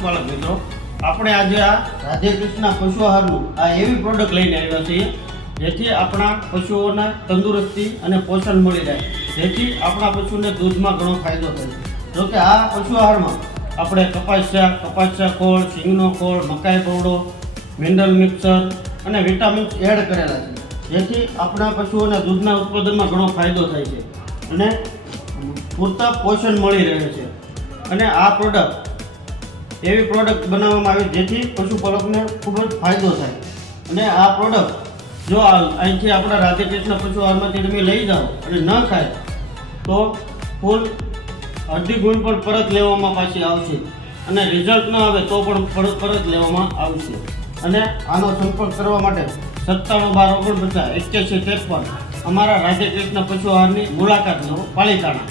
પશુપાલક મિત્રો, આપણે આજે આ રાધે કૃષ્ણ પશુ આહારનું આ એવી પ્રોડક્ટ લઈને આવ્યા છીએ જેથી આપણા પશુઓને તંદુરસ્તી અને પોષણ મળી રહે, જેથી આપણા પશુને દૂધમાં ઘણો ફાયદો થાય છે. જોકે આ પશુ આહારમાં આપણે કપાસિયા ખોળ, સિંગનો ખોળ, મકાઈ પૌડો, મિનરલ મિક્સર અને વિટામિન્સ એડ કરેલા છે, જેથી આપણા પશુઓને દૂધના ઉત્પાદનમાં ઘણો ફાયદો થાય છે અને પૂરતા પોષણ મળી રહે છે. અને આ પ્રોડક્ટ એવી પ્રોડક્ટ બનાવવામાં આવી જેથી પશુપાલકને ખૂબ જ ફાયદો થાય. અને આ પ્રોડક્ટ જો અહીંથી આપણા રાધે કૃષ્ણ પશુ આહારમાંથી તમે લઈ જાઓ અને ન ખાય તો ફૂલ અડધી ગુણ પણ પરત લેવામાં પાછી આવશે અને રિઝલ્ટ ન આવે તો પણ પરત લેવામાં આવશે. અને આનો સંપર્ક કરવા માટે 97 12 49 81 53 અમારા રાધે કૃષ્ણ પશુ આહારની મુલાકાત લો પાલિતાણા.